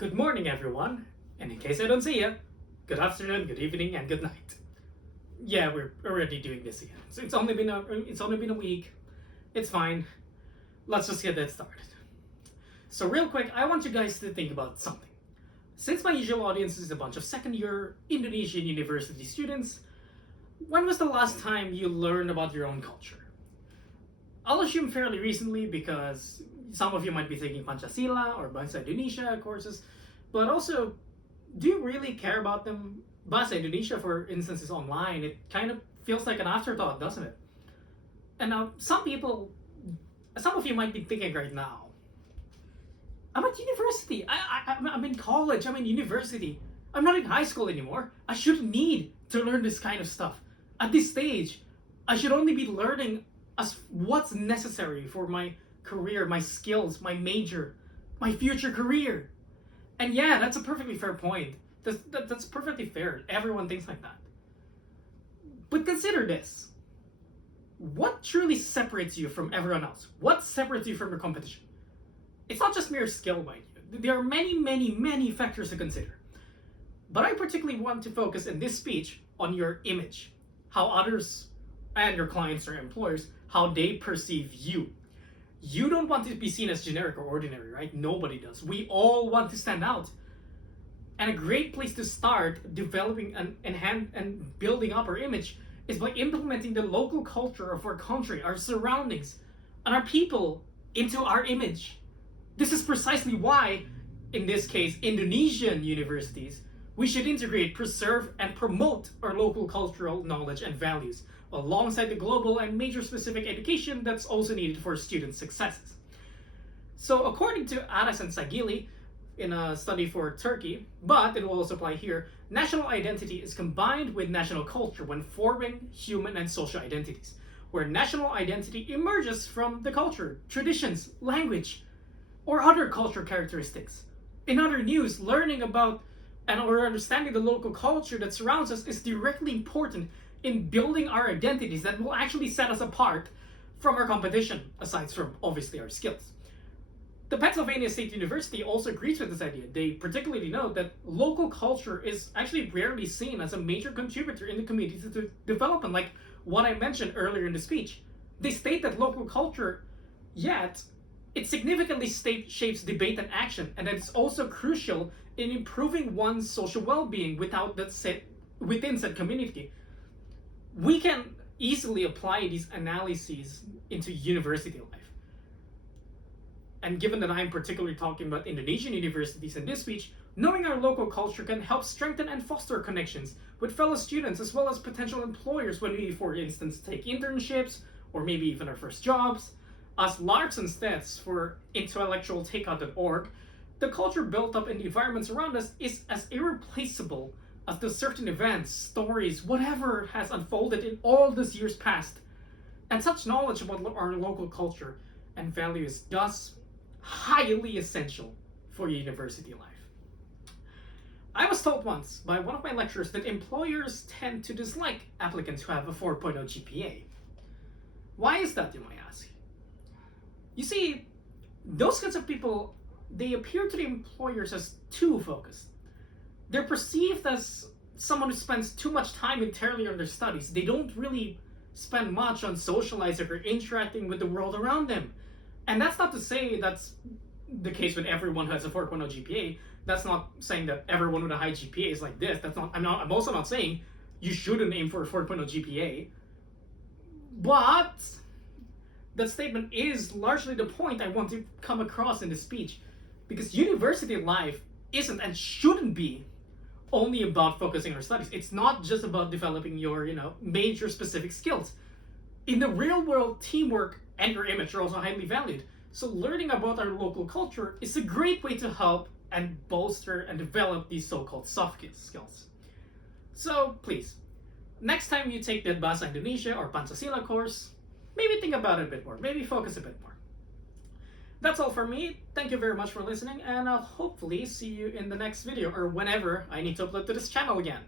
Good morning, everyone, and in case I don't see you, good afternoon, good evening, and good night. Yeah, we're already doing this again. So it's only been a week. It's fine. Let's just get that started. So real quick, I want you guys to think about something. Since my usual audience is a bunch of second-year Indonesian university students, when was the last time you learned about your own culture? I'll assume fairly recently because some of you might be taking Pancasila or Bahasa Indonesia courses, but also, do you really care about them? Bahasa Indonesia, for instance, is online. It kind of feels like an afterthought, doesn't it? And now, some of you might be thinking right now, I'm at university. I'm in college. I'm in university. I'm not in high school anymore. I shouldn't need to learn this kind of stuff. At this stage, I should only be learning as what's necessary for my career, my skills, my major, my future career. And yeah, that's a perfectly fair point. That's perfectly fair. Everyone thinks like that. But consider this. What truly separates you from everyone else? What separates you from your competition? It's not just mere skill, mind you. There are many, many, many factors to consider. But I particularly want to focus in this speech on your image. How others and your clients or employers, how they perceive you. You don't want to be seen as generic or ordinary, right? Nobody does. We all want to stand out. And a great place to start developing and building up our image is by implementing the local culture of our country, our surroundings, and our people into our image. This is precisely why, in this case, Indonesian universities, we should integrate, preserve, and promote our local cultural knowledge and values, alongside the global and major specific education that's also needed for student successes. So according to Aras and Sagili, in a study for Turkey, but it will also apply here, national identity is combined with national culture when forming human and social identities, where national identity emerges from the culture, traditions, language, or other cultural characteristics. In other news, learning about or understanding the local culture that surrounds us is directly important in building our identities that will actually set us apart from our competition, aside from obviously our skills. The Pennsylvania State University also agrees with this idea. They particularly note that local culture is actually rarely seen as a major contributor in the community to development, like what I mentioned earlier in the speech. They state that local culture, yet, it significantly shapes debate and action, and that it's also crucial in improving one's social well-being within said community. We can easily apply these analyses into university life. And given that I'm particularly talking about Indonesian universities in this speech, knowing our local culture can help strengthen and foster connections with fellow students as well as potential employers when we, for instance, take internships or maybe even our first jobs. As Larson states for intellectualtakeout.org, the culture built up in the environments around us is as irreplaceable as the certain events, stories, whatever has unfolded in all these years past. And such knowledge about our local culture and values is thus highly essential for university life. I was told once by one of my lecturers that employers tend to dislike applicants who have a 4.0 GPA. Why is that, you might ask? You see, those kinds of people, they appear to the employers as too focused. They're perceived as someone who spends too much time entirely on their studies. They don't really spend much on socializing or interacting with the world around them. And that's not to say that's the case with everyone who has a 4.0 GPA. That's not saying that everyone with a high GPA is like this. I'm also not saying you shouldn't aim for a 4.0 GPA. But that statement is largely the point I want to come across in this speech. Because university life isn't and shouldn't be only about focusing on our studies. It's not just about developing your, major specific skills. In the real world, teamwork and your image are also highly valued. So learning about our local culture is a great way to help and bolster and develop these so-called soft skills. So please, next time you take that Bahasa Indonesia or Pancasila course, maybe think about it a bit more, maybe focus a bit more. That's all for me. Thank you very much for listening, and I'll hopefully see you in the next video or whenever I need to upload to this channel again.